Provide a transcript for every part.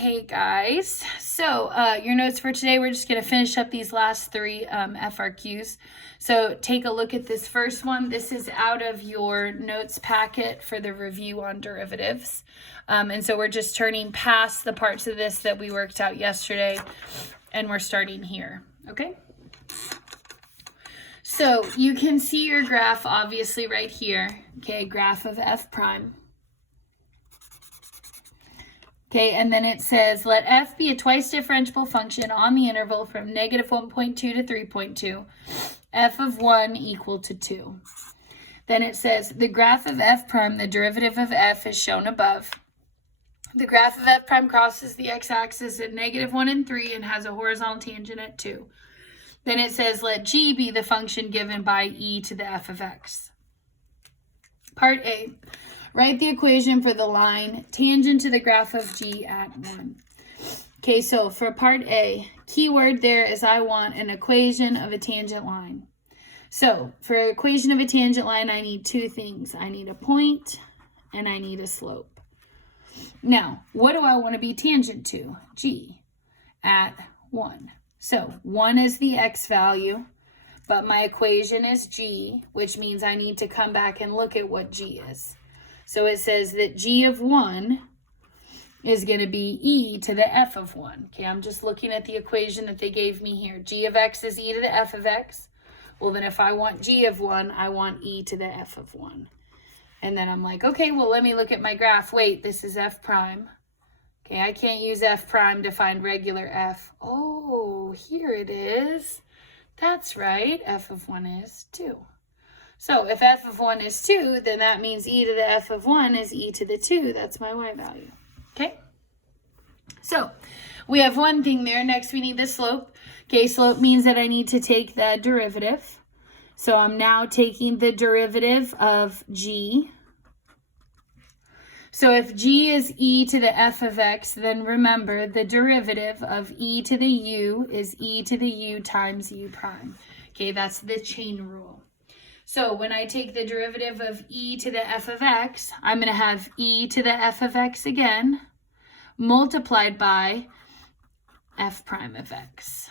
Hey guys, so your notes for today, we're just going to finish up these last three FRQs. So take a look at this first one. This is out of your notes packet for the review on derivatives. And so we're just turning past the parts of this that we worked out yesterday, and we're starting here, okay? So you can see your graph obviously right here, okay, graph of f prime. Okay, and then it says, let f be a twice differentiable function on the interval from negative 1.2 to 3.2, f of 1 equal to 2. Then it says, the graph of f prime, the derivative of f is shown above. The graph of f prime crosses the x-axis at negative 1 and 3 and has a horizontal tangent at 2. Then it says, let g be the function given by e to the f of x. Part A. Write the equation for the line tangent to the graph of g at 1. Okay, so for part A, keyword there is I want an equation of a tangent line. So for an equation of a tangent line, I need two things. I need a point and I need a slope. Now, what do I want to be tangent to? G at 1. So 1 is the x value, but my equation is g, which means I need to come back and look at what g is. So it says that g of 1 is going to be e to the f of 1. Okay, I'm just looking at the equation that they gave me here. G of x is e to the f of x. Well, then if I want g of 1, I want e to the f of 1. And then I'm like, okay, well, let me look at my graph. Wait, this is f prime. Okay, I can't use f prime to find regular f. Oh, here it is. That's right, f of 1 is 2. So if f of 1 is 2, then that means e to the f of 1 is e to the 2. That's my y value, okay? So we have one thing there. Next, we need the slope. Okay, slope means that I need to take the derivative. So I'm now taking the derivative of g. So if g is e to the f of x, then remember the derivative of e to the u is e to the u times u prime. Okay, that's the chain rule. So when I take the derivative of e to the f of x, I'm going to have e to the f of x again, multiplied by f prime of x.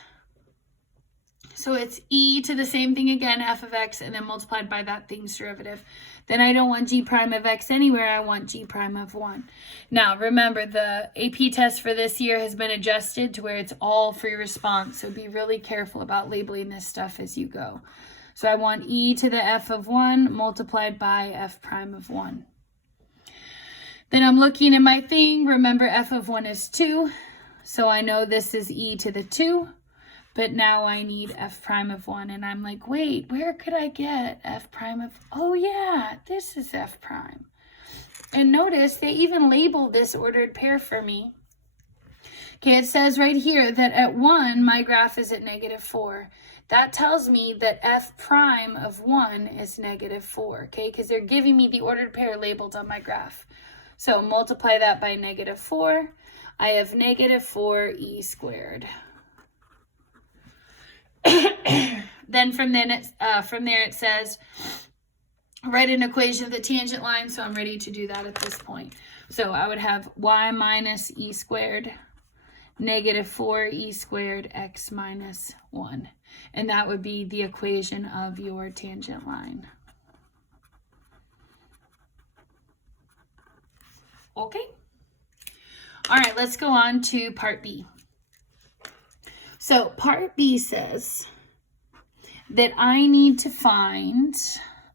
So it's e to the same thing again, f of x, and then multiplied by that thing's derivative. Then I don't want g prime of x anywhere, I want g prime of 1. Now remember, the AP test for this year has been adjusted to where it's all free response, so be really careful about labeling this stuff as you go. So I want e to the f of 1 multiplied by f prime of 1. Then I'm looking at my thing. Remember, f of 1 is 2. So I know this is e to the 2. But now I need f prime of 1. And I'm like, wait, where could I get f prime of... Oh, yeah, this is f prime. And notice they even labeled this ordered pair for me. Okay, it says right here that at 1, my graph is at negative 4. That tells me that f prime of 1 is negative 4, okay? Because they're giving me the ordered pair labeled on my graph. So multiply that by negative 4. I have negative 4e squared. Then from there it says, write an equation of the tangent line. So I'm ready to do that at this point. So I would have y minus e squared, negative 4e squared x minus 1. And that would be the equation of your tangent line. Okay. All right, let's go on to part B. So part B says that I need to find,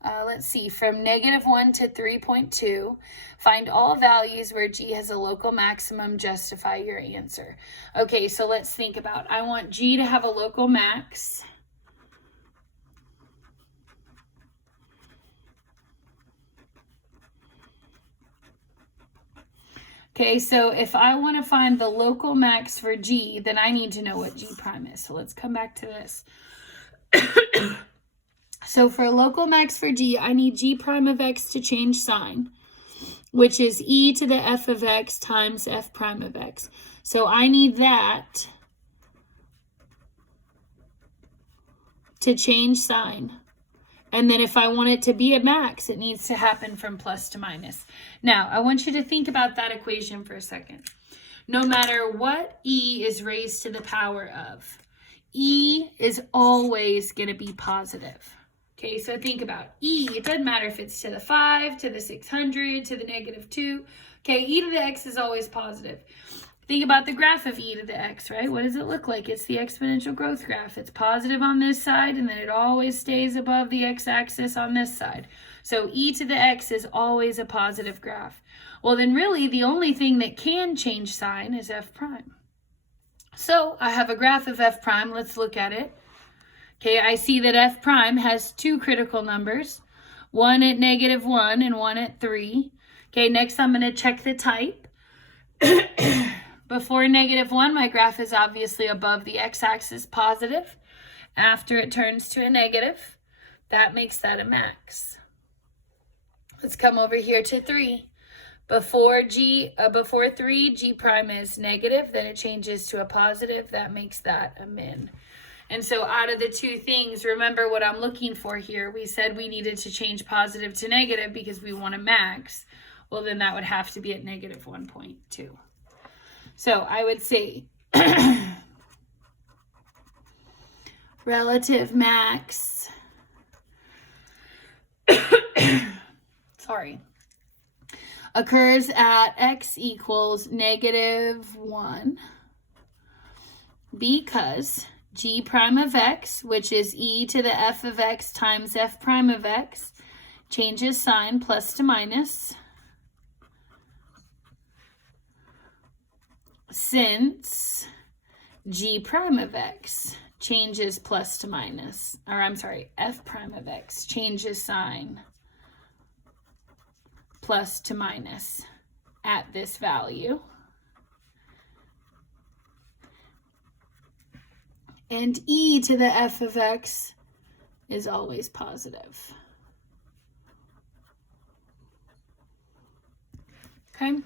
let's see, from negative 1 to 3.2, find all values where g has a local maximum, justify your answer. Okay, so let's think about, I want g to have a local max. Okay, so if I want to find the local max for g, then I need to know what g prime is. So let's come back to this. So for local max for g, I need g prime of x to change sign, which is e to the f of x times f prime of x. So I need that to change sign. And then if I want it to be a max, it needs to happen from plus to minus. Now, I want you to think about that equation for a second. No matter what e is raised to the power of, e is always going to be positive. Okay, so think about e. It doesn't matter if it's to the 5, to the 600, to the -2. Okay, e to the x is always positive. Think about the graph of e to the x, right? What does it look like? It's the exponential growth graph. It's positive on this side, and then it always stays above the x-axis on this side. So e to the x is always a positive graph. Well, then really the only thing that can change sign is f prime. So I have a graph of f prime. Let's look at it. Okay, I see that f prime has two critical numbers, one at -1 and one at 3. Okay, next I'm going to check the type. Before -1, my graph is obviously above the x-axis, positive. After it turns to a negative, that makes that a max. Let's come over here to 3. Before 3, g prime is negative, then it changes to a positive. That makes that a min. And so out of the two things, remember what I'm looking for here. We said we needed to change positive to negative because we want a max. Well, then that would have to be at -1.2. So I would say relative max, sorry, occurs at x equals -1 because g prime of x, which is e to the f of x times f prime of x, changes sign plus to minus. Since g prime of x changes plus to minus, or I'm sorry, f prime of x changes sign plus to minus at this value. And e to the f of x is always positive. Okay?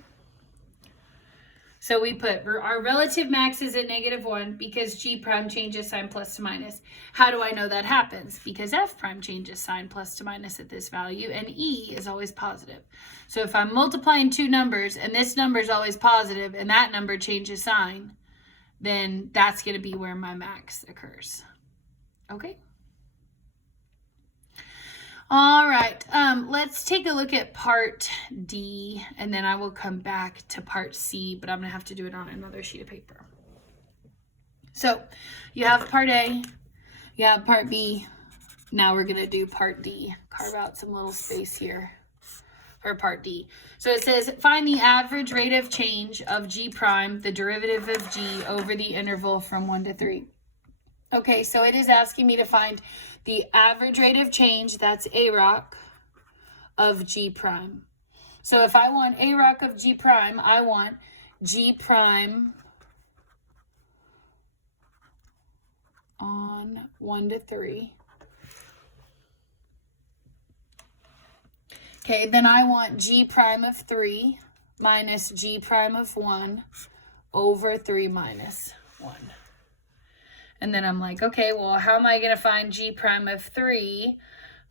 So we put our relative max is at -1 because g prime changes sign plus to minus. How do I know that happens? Because f prime changes sign plus to minus at this value, and e is always positive. So if I'm multiplying two numbers, and this number is always positive, and that number changes sign, then that's going to be where my max occurs. Okay? All right, let's take a look at part D, and then I will come back to part C, but I'm going to have to do it on another sheet of paper. So you have part A, you have part B. Now we're going to do part D. Carve out some little space here for part D. So it says, find the average rate of change of g prime, the derivative of g, over the interval from 1 to 3. Okay, so it is asking me to find the average rate of change, that's AROC, of g prime. So if I want AROC of g prime, I want g prime on 1 to 3. Okay, then I want g prime of 3 minus g prime of 1 over 3 minus 1. And then I'm like, okay, well, how am I going to find g prime of 3?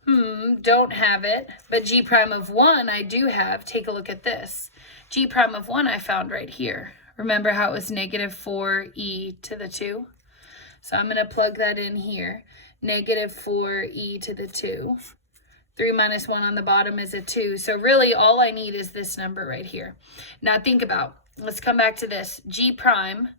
Don't have it. But g prime of 1 I do have. Take a look at this. G prime of 1 I found right here. Remember how it was -4e to the 2? So I'm going to plug that in here. -4e to the 2. 3 minus 1 on the bottom is a 2. So really all I need is this number right here. Now think about, let's come back to this. G prime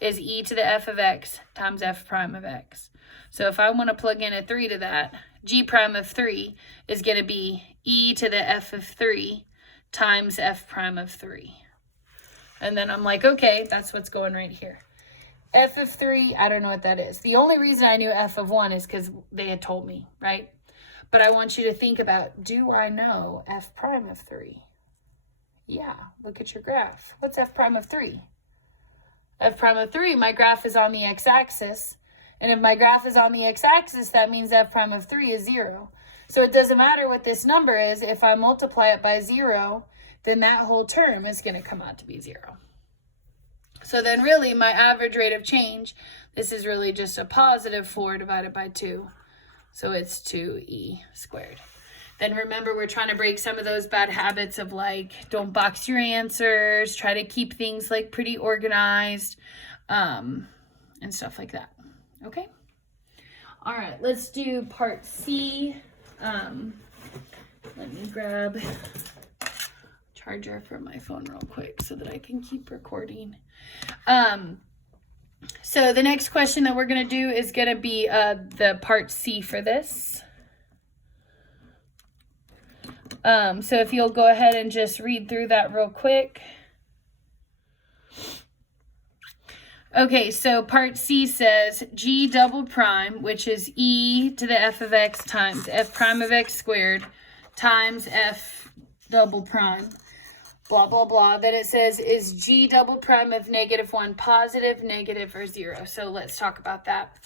is e to the f of x times f prime of x. So if I want to plug in a 3 to that, g prime of 3 is going to be e to the f of 3 times f prime of 3. And then I'm like, okay, that's what's going right here. F of 3, I don't know what that is. The only reason I knew f of 1 is because they had told me, right? But I want you to think about, do I know f prime of 3? Yeah, look at your graph. What's f prime of 3? F prime of 3, my graph is on the x-axis. And if my graph is on the x-axis, that means f prime of 3 is 0. So it doesn't matter what this number is. If I multiply it by 0, then that whole term is going to come out to be 0. So then really my average rate of change, this is really just a +4 divided by 2 So it's 2e squared. Then remember, we're trying to break some of those bad habits of like, don't box your answers, try to keep things like pretty organized, and stuff like that. Okay? All right, let's do part C. Let me grab charger for my phone real quick so that I can keep recording. So the next question that we're going to do is going to be the part C for this. So if you'll go ahead and just read through that real quick. Okay, so part C says g double prime, which is e to the f of x times f prime of x squared times f double prime, blah, blah, blah. Then it says, is g double prime of -1 positive, negative, or 0? So let's talk about that.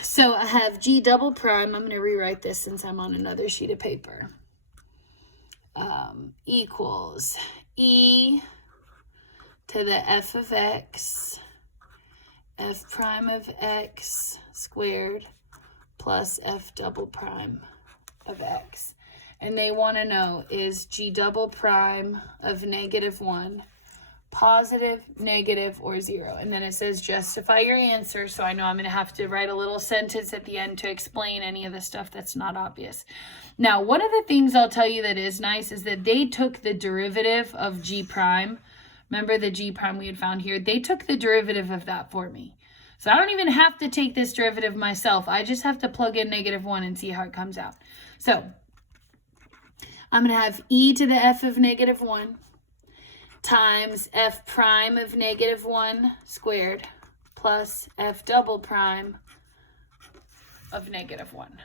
So I have g double prime. I'm going to rewrite this since I'm on another sheet of paper. Equals e to the f of x, f prime of x squared plus f double prime of x. And they want to know, is g double prime of -1 positive, negative, or 0? And then it says justify your answer. So I know I'm going to have to write a little sentence at the end to explain any of the stuff that's not obvious. Now, one of the things I'll tell you that is nice is that they took the derivative of g prime. Remember the g prime we had found here? They took the derivative of that for me. So I don't even have to take this derivative myself. I just have to plug in -1 and see how it comes out. So I'm going to have e to the f of -1 times f prime of -1 squared plus f double prime of -1.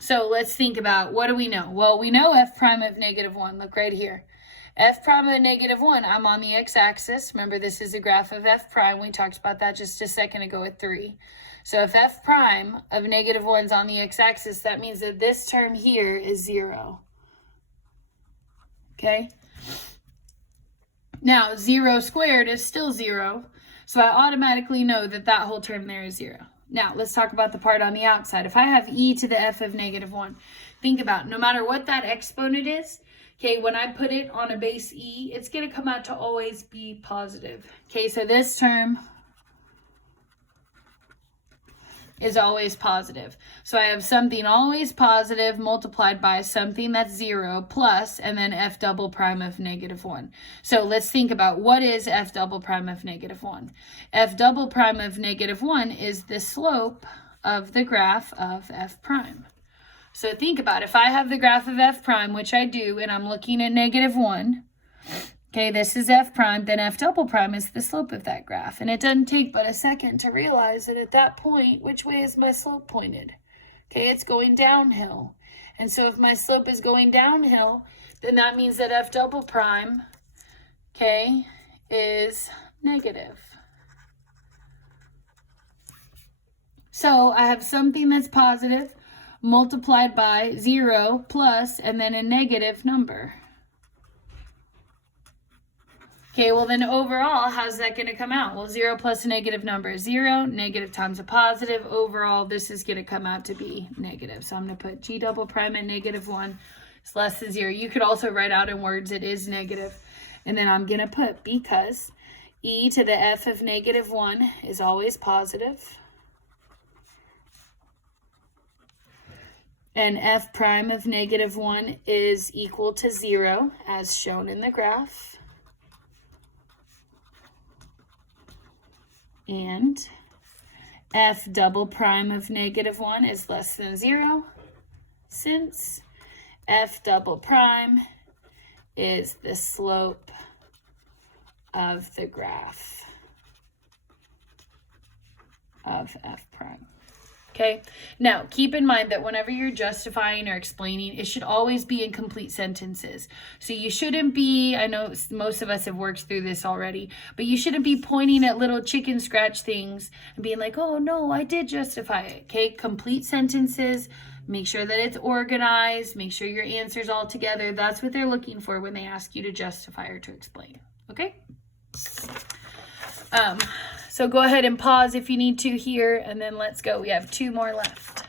So let's think about, what do we know? Well, we know f prime of -1. Look right here. F prime of -1, I'm on the x-axis. Remember, this is a graph of f prime. We talked about that just a second ago at 3. So if f prime of -1 is on the x-axis, that means that this term here is 0. Okay? Now, 0 squared is still 0, so I automatically know that that whole term there is 0. Now, let's talk about the part on the outside. If I have e to the f of -1, think about, no matter what that exponent is, okay, when I put it on a base e, it's going to come out to always be positive. Okay, so this term is always positive. So I have something always positive multiplied by something that's 0 plus, and then f double prime of -1. So let's think about, what is f double prime of -1? F double prime of -1 is the slope of the graph of f prime. So think about, if I have the graph of f prime, which I do, and I'm looking at -1, okay, this is f prime, then f double prime is the slope of that graph. And it doesn't take but a second to realize that at that point, which way is my slope pointed? Okay, it's going downhill. And so if my slope is going downhill, then that means that f double prime, okay, is negative. So I have something that's positive multiplied by 0 plus, and then a negative number. Okay, well then overall, how's that going to come out? Well, 0 plus a negative number is 0. Negative times a positive. Overall, this is going to come out to be negative. So I'm going to put g double prime at -1 is less than 0. You could also write out in words it is negative. And then I'm going to put, because e to the f of -1 is always positive, and f prime of -1 is equal to 0, as shown in the graph. And f double prime of -1 is less than 0, since f double prime is the slope of the graph of f prime. Okay, now keep in mind that whenever you're justifying or explaining, it should always be in complete sentences. So you shouldn't be, I know most of us have worked through this already, but you shouldn't be pointing at little chicken scratch things and being like, oh no, I did justify it. Okay, complete sentences, make sure that it's organized, make sure your answer's all together. That's what they're looking for when they ask you to justify or to explain. Okay? So go ahead and pause if you need to here, and then let's go. We have 2 more left.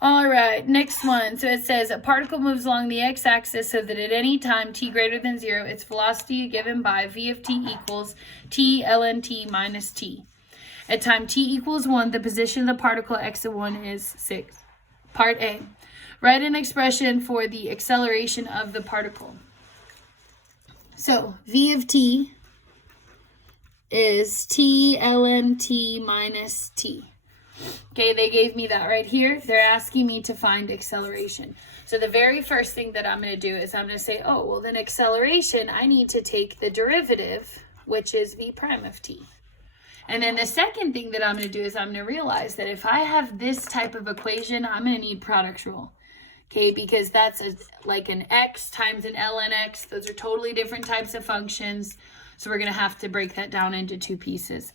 All right, next one. So it says a particle moves along the x-axis so that at any time t greater than 0, its velocity given by v of t equals t ln t minus t. At time t equals 1, the position of the particle x of 1 is 6. Part A. Write an expression for the acceleration of the particle. So v of t is t ln t minus t. Okay, they gave me that right here. They're asking me to find acceleration. So the very first thing that I'm going to do is I'm going to say, oh, well then acceleration, I need to take the derivative, which is v prime of t. And then the second thing that I'm going to do is I'm going to realize that if I have this type of equation, I'm going to need product rule. Okay, because that's like an x times an ln x. Those are totally different types of functions. So we're going to have to break that down into 2 pieces.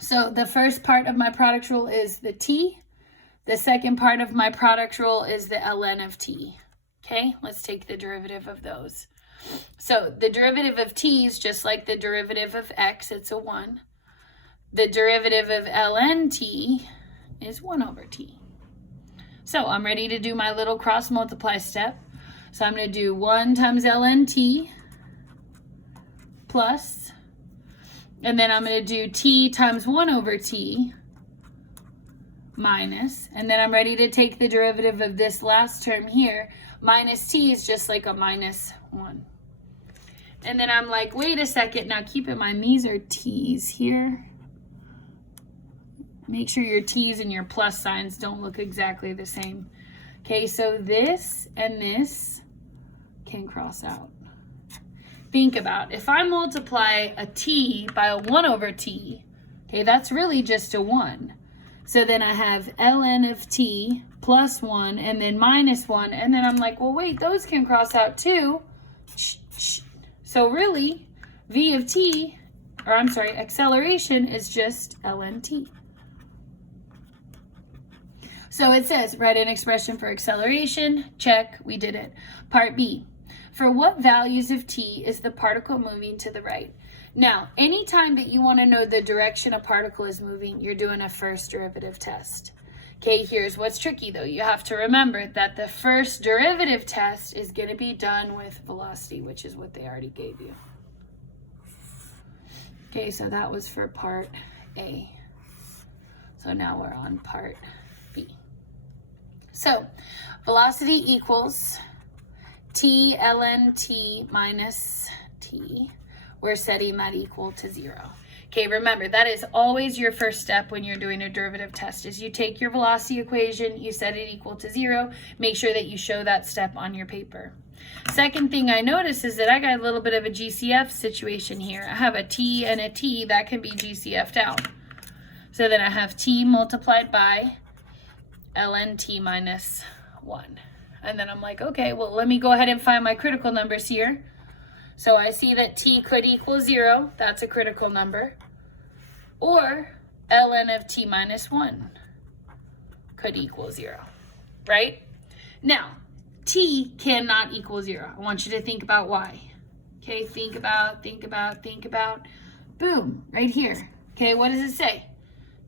So the first part of my product rule is the t. The second part of my product rule is the ln of t. Okay, let's take the derivative of those. So the derivative of t is just like the derivative of x, it's a 1. The derivative of ln t is 1 over t. So I'm ready to do my little cross multiply step. So I'm going to do 1 times ln t plus, and then I'm going to do t times 1 over t minus, and then I'm ready to take the derivative of this last term here. Minus t is just like a minus 1. And then I'm like, wait a second. Now keep in mind, these are t's here. Make sure your t's and your plus signs don't look exactly the same. Okay, so this and this can cross out. Think about, if I multiply a t by a 1 over t, okay, that's really just a 1. So then I have ln of t plus 1 and then minus 1. And then I'm like, well, wait, those can cross out too. So really, v of t, or I'm sorry, acceleration is just ln t. So it says, write an expression for acceleration. Check, we did it. Part B. For what values of t is the particle moving to the right? Now, anytime that you want to know the direction a particle is moving, you're doing a first derivative test. Okay, here's what's tricky though. You have to remember that the first derivative test is going to be done with velocity, which is what they already gave you. Okay, so that was for part A. So now we're on part B. So, velocity equals t ln t minus t. We're setting that equal to 0. Okay, remember, that is always your first step when you're doing a derivative test, is you take your velocity equation, you set it equal to 0, make sure that you show that step on your paper. Second thing I notice is that I got a little bit of a GCF situation here. I have a t and a t that can be GCF'd out. So then I have t multiplied by ln t minus 1. And then I'm like, okay, well, let me go ahead and find my critical numbers here. So I see that t could equal 0. That's a critical number. Or ln of t minus 1 could equal 0, right? Now, t cannot equal 0. I want you to think about why. Okay, think about. Boom, right here. Okay, what does it say?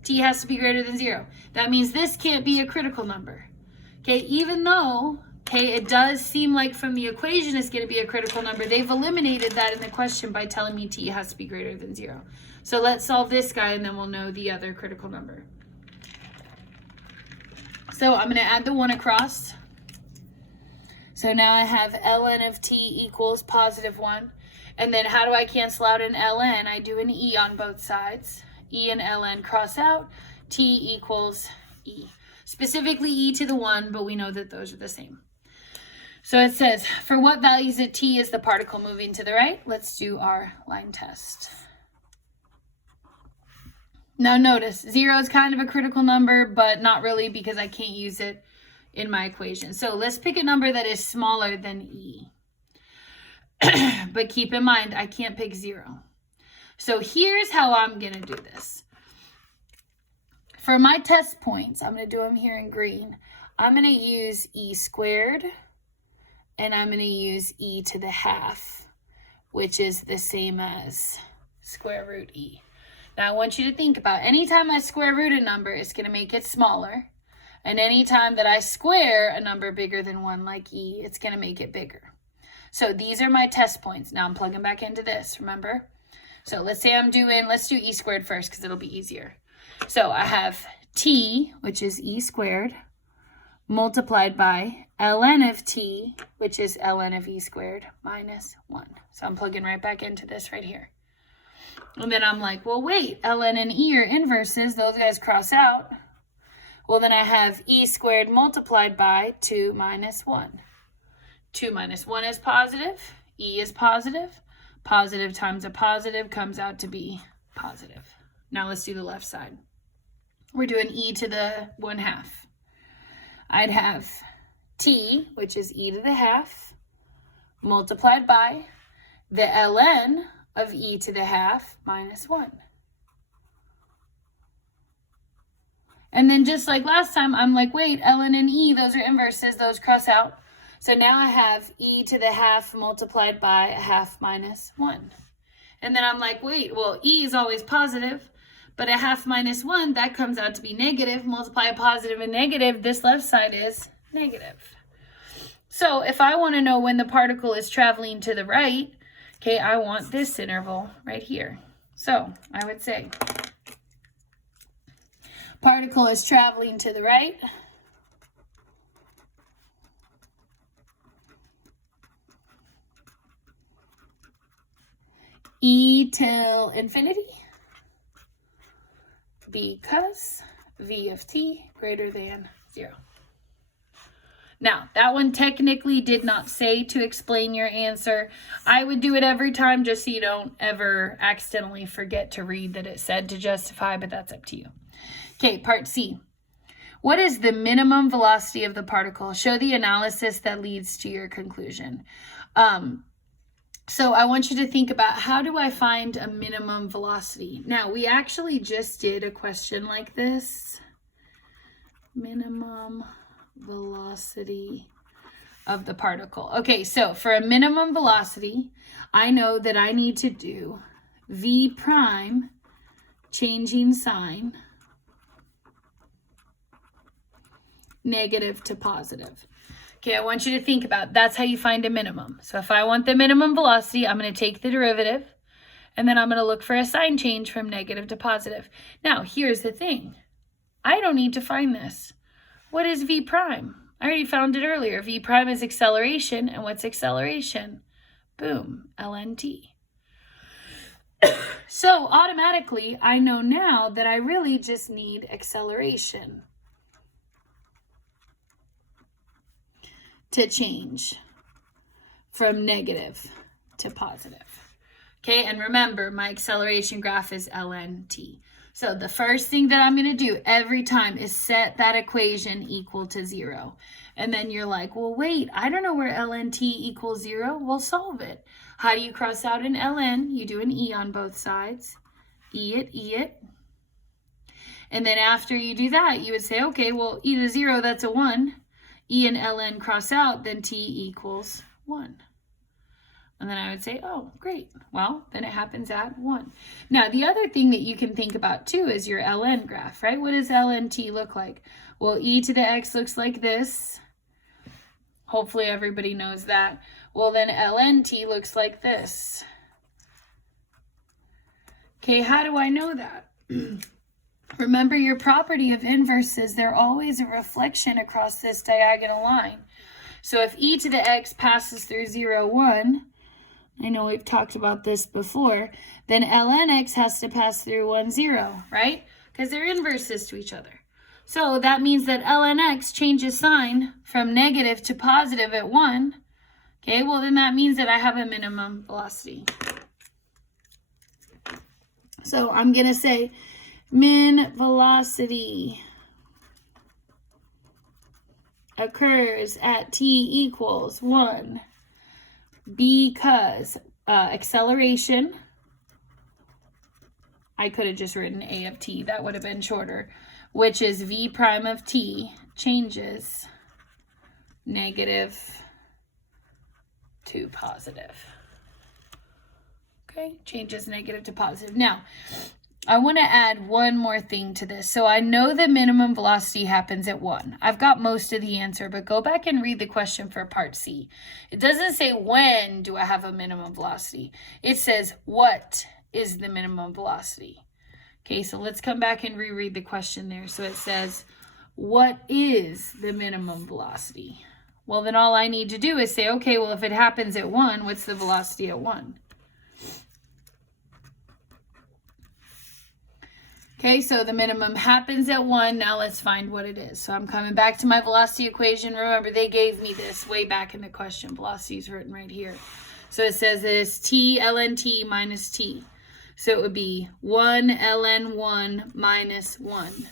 T has to be greater than 0. That means this can't be a critical number. Okay, even though, okay, it does seem like from the equation it's going to be a critical number, they've eliminated that in the question by telling me t has to be greater than 0. So let's solve this guy and then we'll know the other critical number. So I'm going to add the 1 across. So now I have ln of t equals positive 1. And then how do I cancel out an ln? I do an e on both sides. E and ln cross out. T equals e. Specifically e to the 1, but we know that those are the same. So it says, for what values at t is the particle moving to the right? Let's do our line test. Now notice, 0 is kind of a critical number, but not really because I can't use it in my equation. So let's pick a number that is smaller than e. But keep in mind, I can't pick 0. So here's how I'm going to do this. For my test points, I'm going to do them here in green. I'm going to use e squared and I'm going to use e to the half, which is the same as square root e. Now I want you to think about anytime I square root a number, it's going to make it smaller. And anytime that I square a number bigger than 1 like e, it's going to make it bigger. So these are my test points. Now I'm plugging back into this, remember? So let's say let's do e squared first because it'll be easier. So I have t, which is e squared, multiplied by ln of t, which is ln of e squared, minus 1. So I'm plugging right back into this right here. And then I'm like, well, wait, ln and e are inverses. Those guys cross out. Well, then I have e squared multiplied by 2 minus 1. 2 minus 1 is positive. E is positive. Positive times a positive comes out to be positive. Now let's do the left side. We're doing e to the 1/2. I'd have t, which is e to the half, multiplied by the ln of e to the half minus 1. And then just like last time, I'm like, wait, ln and e, those are inverses, those cross out. So now I have e to the half multiplied by a half minus 1. And then I'm like, wait, well, e is always positive, but a half minus 1, that comes out to be negative. Multiply a positive and negative, this left side is negative. So if I want to know when the particle is traveling to the right, okay, I want this interval right here. So I would say particle is traveling to the right. E till infinity, because v of t greater than 0. Now, that one technically did not say to explain your answer. I would do it every time just so you don't ever accidentally forget to read that it said to justify, but that's up to you. Okay, part C. What is the minimum velocity of the particle? Show the analysis that leads to your conclusion. So I want you to think about, how do I find a minimum velocity? Now, we actually just did a question like this. Minimum velocity of the particle. Okay, so for a minimum velocity, I know that I need to do v prime changing sign, negative to positive. Okay, I want you to think about, that's how you find a minimum. So if I want the minimum velocity, I'm going to take the derivative, and then I'm going to look for a sign change from negative to positive. Now, here's the thing. I don't need to find this. What is v prime? I already found it earlier. V prime is acceleration, and what's acceleration? Boom, ln t. So automatically, I know now that I really just need acceleration to change from negative to positive. Okay, and remember, my acceleration graph is ln t. So the first thing that I'm going to do every time is set that equation equal to 0. And then you're like, well, wait, I don't know where ln t equals 0. Well, solve it. How do you cross out an ln? You do an e on both sides. E it. And then after you do that, you would say, okay, well, e to 0, that's a 1. E and ln cross out, then t equals 1. And then I would say, oh, great. Well, then it happens at 1. Now, the other thing that you can think about, too, is your ln graph, right? What does ln t look like? Well, e to the x looks like this. Hopefully, everybody knows that. Well, then ln t looks like this. Okay, how do I know that? Remember your property of inverses, they're always a reflection across this diagonal line. So if e to the x passes through 0, 1, I know we've talked about this before, then ln x has to pass through 1, 0, right? Because they're inverses to each other. So that means that ln x changes sign from negative to positive at 1. Okay, well then that means that I have a minimum velocity. So I'm going to say min velocity occurs at t equals 1 because acceleration, I could have just written a of t, that would have been shorter, which is v prime of t changes negative to positive. Okay, changes negative to positive. Now, I want to add one more thing to this. So I know the minimum velocity happens at 1. I've got most of the answer, but go back and read the question for part C. It doesn't say when do I have a minimum velocity. It says what is the minimum velocity. Okay, so let's come back and reread the question there. So it says, what is the minimum velocity? Well, then all I need to do is say, okay, well, if it happens at 1, what's the velocity at 1? Okay, so the minimum happens at 1. Now let's find what it is. So I'm coming back to my velocity equation. Remember, they gave me this way back in the question. Velocity is written right here. So it says it's t ln t minus t. So it would be 1 ln 1 minus 1.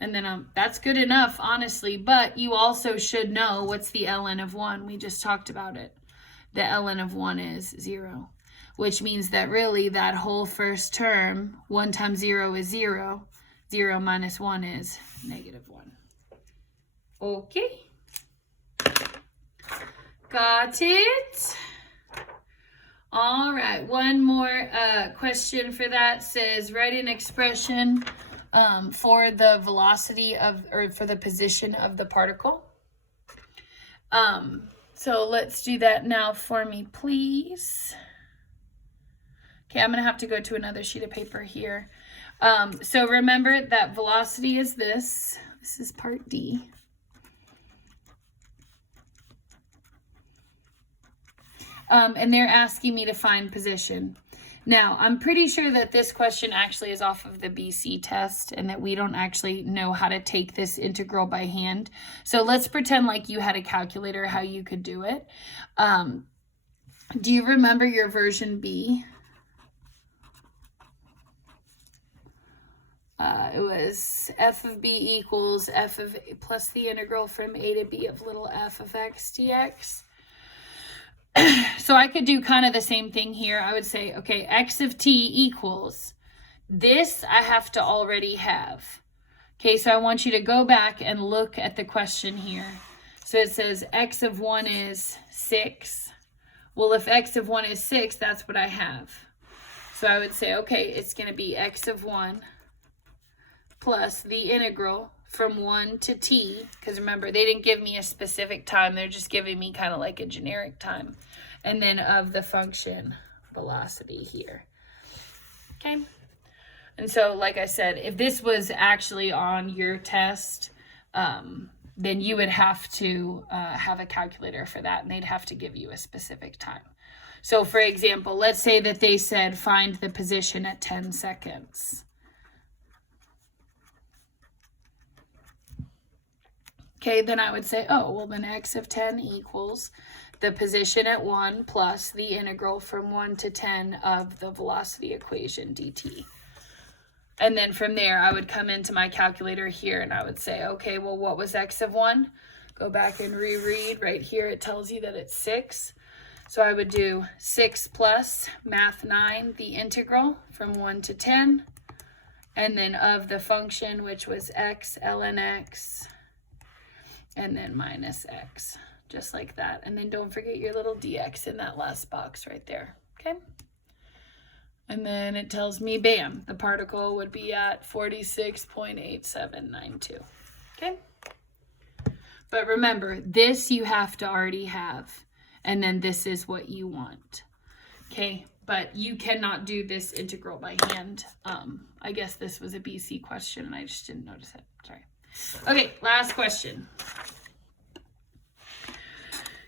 And then that's good enough, honestly. But you also should know what's the ln of 1. We just talked about it. The ln of 1 is 0. Which means that really that whole first term, 1 times 0 is 0. 0 minus 1 is negative 1. Okay. Got it? All right. One more question for that says, write an expression for the velocity of, or for the position of the particle. So let's do that now for me, please. Okay, I'm going to have to go to another sheet of paper here. So remember that velocity is this. This is part D. And they're asking me to find position. Now, I'm pretty sure that this question actually is off of the BC test and that we don't actually know how to take this integral by hand. So let's pretend like you had a calculator, how you could do it. Do you remember your version B? It was f of b equals f of a plus the integral from a to b of little f of x dx. So I could do kind of the same thing here. I would say, okay, x of t equals this I have to already have. Okay, so I want you to go back and look at the question here. So it says x of 1 is 6. Well, if x of 1 is 6, that's what I have. So I would say, okay, it's going to be x of 1 plus the integral from 1 to t, because remember, they didn't give me a specific time. They're just giving me kind of like a generic time. And then of the function velocity here. Okay? And so, like I said, if this was actually on your test, then you would have to have a calculator for that, and they'd have to give you a specific time. So, for example, let's say that they said find the position at 10 seconds. Okay, then I would say, oh, well, then x of 10 equals the position at 1 plus the integral from 1 to 10 of the velocity equation dt. And then from there, I would come into my calculator here and I would say, okay, well, what was x of 1? Go back and reread. Right here, it tells you that it's 6. So I would do 6 plus math 9, the integral from 1 to 10. And then of the function, which was x ln x, and then minus x, just like that. And then don't forget your little dx in that last box right there, okay? And then it tells me, bam, the particle would be at 46.8792, okay? But remember, this you have to already have, and then this is what you want, okay? But you cannot do this integral by hand. I guess this was a BC question, and I just didn't notice it, sorry. Okay, last question.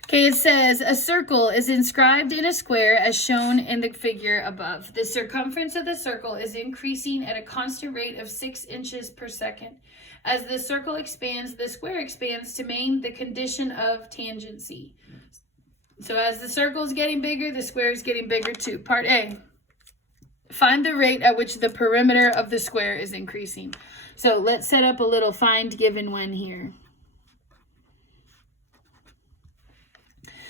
Okay, it says, a circle is inscribed in a square as shown in the figure above. The circumference of the circle is increasing at a constant rate of 6 inches per second. As the circle expands, the square expands to maintain the condition of tangency. So as the circle is getting bigger, the square is getting bigger too. Part A. Find the rate at which the perimeter of the square is increasing. So let's set up a little find given when here.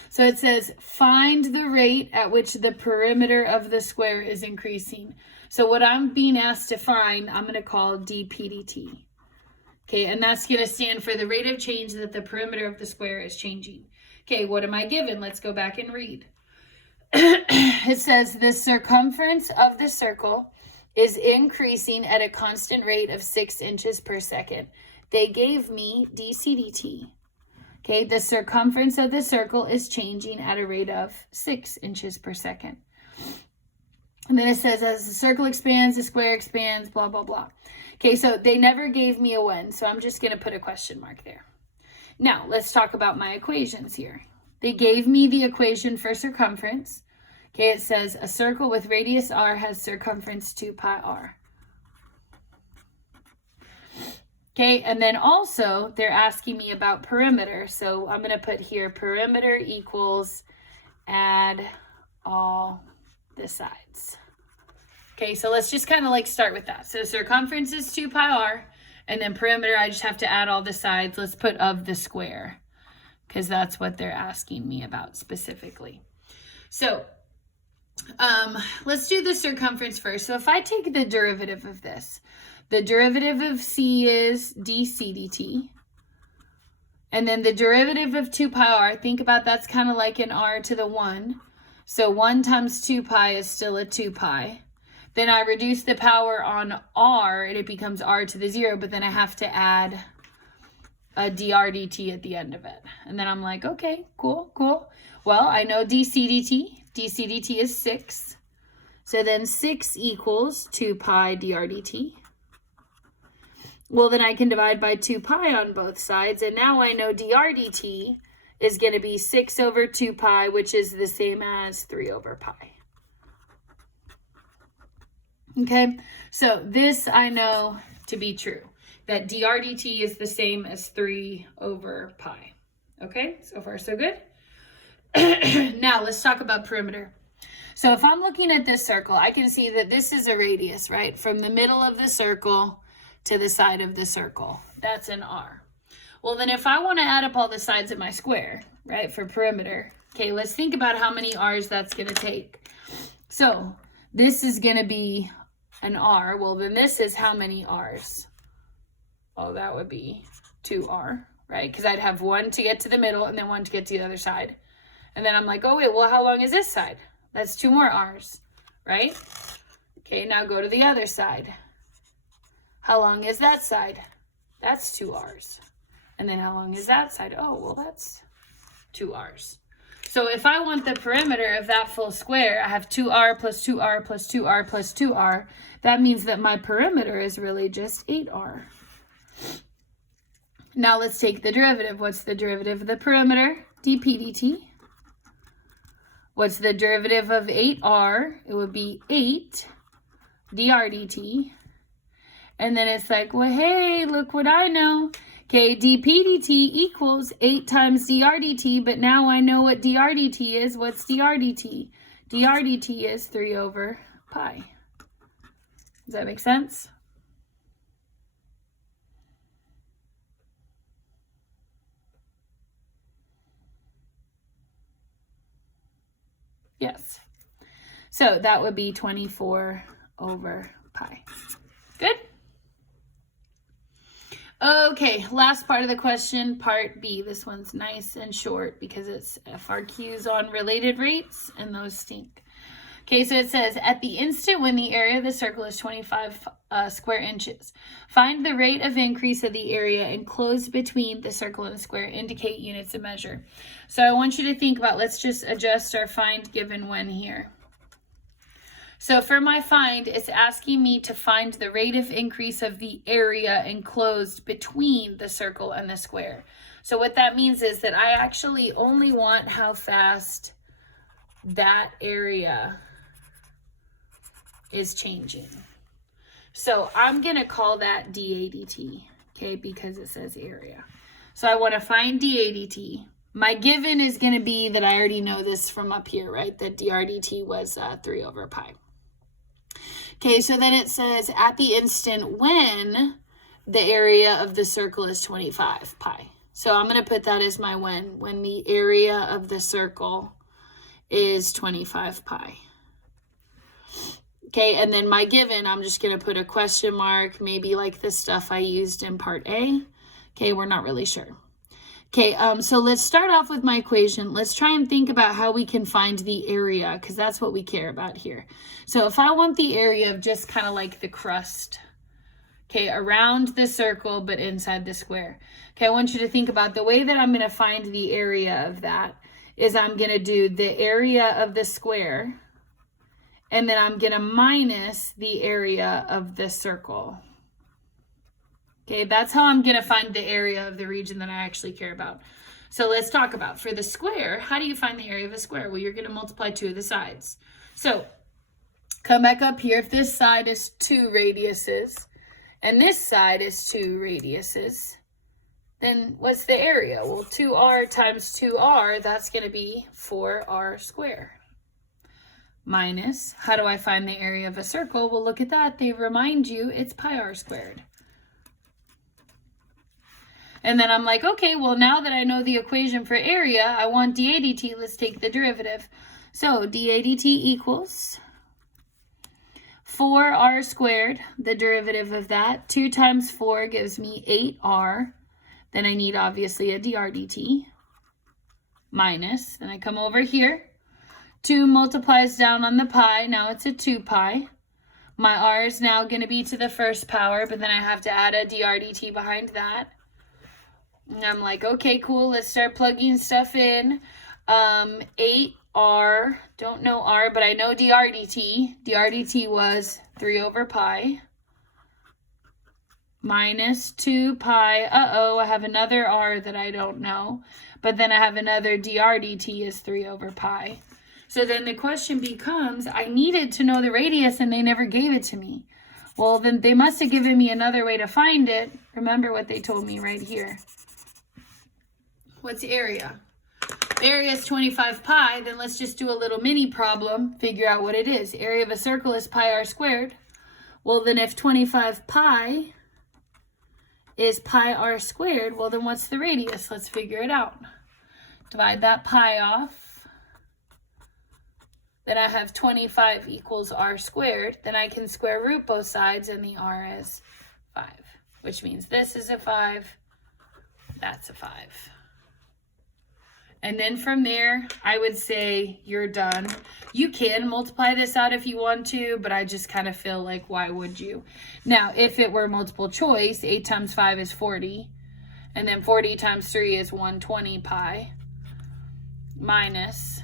So it says, find the rate at which the perimeter of the square is increasing. So what I'm being asked to find, I'm going to call dp dt. Okay, and that's going to stand for the rate of change that the perimeter of the square is changing. Okay, what am I given? Let's go back and read. It says the circumference of the circle is increasing at a constant rate of 6 inches per second. They gave me dc dt. Okay, the circumference of the circle is changing at a rate of 6 inches per second. And then it says as the circle expands, the square expands, blah, blah, blah. Okay, so they never gave me a when, so I'm just going to put a question mark there. Now, let's talk about my equations here. They gave me the equation for circumference. Okay, it says a circle with radius r has circumference 2 pi r. Okay, and then also they're asking me about perimeter. So I'm going to put here perimeter equals add all the sides. Okay, so let's just kind of like start with that. So circumference is 2 pi r, and then perimeter, I just have to add all the sides. Let's put of the square, because that's what they're asking me about specifically. So let's do the circumference first. So if I take the derivative of this, the derivative of c is dc dt. And then the derivative of 2 pi r, think about that's kind of like an r to the 1. So 1 times 2 pi is still a 2 pi. Then I reduce the power on r, and it becomes r to the 0, but then I have to add a dr dt at the end of it. And then I'm like, okay, cool, cool. Well, I know dc dt. dc dt is 6. So then 6 equals 2 pi dr dt. Well, then I can divide by 2 pi on both sides, and now I know dr dt is going to be 6 over 2 pi, which is the same as 3 over pi. Okay, so this I know to be true, that dr dt is the same as 3 over pi. Okay, so far so good. Now let's talk about perimeter. So if I'm looking at this circle, I can see that this is a radius, right? From the middle of the circle to the side of the circle. That's an r. Well, then if I want to add up all the sides of my square, right, for perimeter, okay, let's think about how many r's that's going to take. So this is going to be an r. Well, then this is how many r's? Oh, that would be 2r, right? Because I'd have 1 to get to the middle and then 1 to get to the other side. And then I'm like, oh, wait, well, how long is this side? That's 2 more r's, right? Okay, now go to the other side. How long is that side? That's 2 r's. And then how long is that side? Oh, well, that's 2 r's. So if I want the perimeter of that full square, I have 2r plus 2r plus 2r plus 2r. That means that my perimeter is really just 8r. Now let's take the derivative. What's the derivative of the perimeter? dp dt. What's the derivative of 8r? It would be 8 dr dt. And then it's like, well, hey, look what I know. Okay, dp dt equals 8 times dr dt, but now I know what dr dt is. What's dr dt? Dr dt is 3 over pi. Does that make sense? Yes. So that would be 24 over pi. Good? Okay, last part of the question, part B. This one's nice and short because it's FRQs on related rates, and those stink. Okay, so it says, at the instant when the area of the circle is 25 square inches, find the rate of increase of the area enclosed between the circle and the square. Indicate units of measure. So I want you to think about, let's just adjust our find given when here. So for my find, it's asking me to find the rate of increase of the area enclosed between the circle and the square. So what that means is that I actually only want how fast that area is changing. So I'm going to call that dA dt, okay, because it says area. So I want to find dA dt. My given is going to be that I already know this from up here, right, that dr dt was 3 over pi. Okay, so then it says at the instant when the area of the circle is 25 pi. So I'm going to put that as my when the area of the circle is 25 pi. Okay, and then my given, I'm just going to put a question mark, maybe like the stuff I used in part A. Okay, we're not really sure. Okay, so let's start off with my equation. Let's try and think about how we can find the area, because that's what we care about here. So if I want the area of just kind of like the crust, okay, around the circle but inside the square. Okay, I want you to think about the way that I'm going to find the area of that is I'm going to do the area of the square, and then I'm going to minus the area of the circle. Okay, that's how I'm going to find the area of the region that I actually care about. So let's talk about, for the square, how do you find the area of a square? Well, you're going to multiply 2 of the sides. So come back up here. If this side is 2 radiuses and this side is 2 radiuses, then what's the area? Well, 2r times 2r, that's going to be 4r squared. Minus, how do I find the area of a circle? Well, look at that. They remind you it's pi r squared. And then I'm like, okay, well, now that I know the equation for area, I want dA dt. Let's take the derivative. So dA dt equals 4r squared, the derivative of that. 2 times 4 gives me 8r. Then I need, obviously, a dr dt. Minus, then I come over here. 2 multiplies down on the pi. Now it's a 2 pi. My r is now going to be to the first power, but then I have to add a dr dt behind that. And I'm like, okay, cool. Let's start plugging stuff in. 8r, don't know r, but I know dr dt. dr dt was 3 over pi. Minus 2 pi. Uh-oh, I have another r that I don't know. But then I have another dr dt is 3 over pi. So then the question becomes, I needed to know the radius and they never gave it to me. Well, then they must have given me another way to find it. Remember what they told me right here. What's the area? The area is 25 pi. Then let's just do a little mini problem, figure out what it is. Area of a circle is pi r squared. Well, then if 25 pi is pi r squared, well, then what's the radius? Let's figure it out. Divide that pi off. Then I have 25 equals r squared. Then I can square root both sides, and the r is 5, which means this is a 5, that's a 5. And then from there, I would say you're done. You can multiply this out if you want to, but I just kind of feel like, why would you? Now, if it were multiple choice, 8 times 5 is 40. And then 40 times 3 is 120 pi. Minus.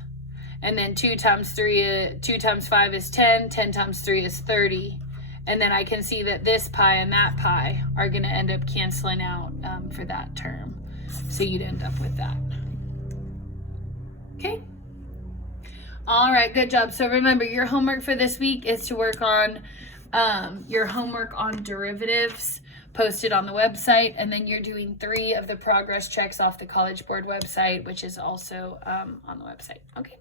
And then 2 times 5 is 10. 10 times 3 is 30. And then I can see that this pi and that pi are going to end up canceling out for that term. So you'd end up with that. Okay. All right, good job. So remember, your homework for this week is to work on your homework on derivatives posted on the website, and then you're doing 3 of the progress checks off the College Board website, which is also on the website. Okay.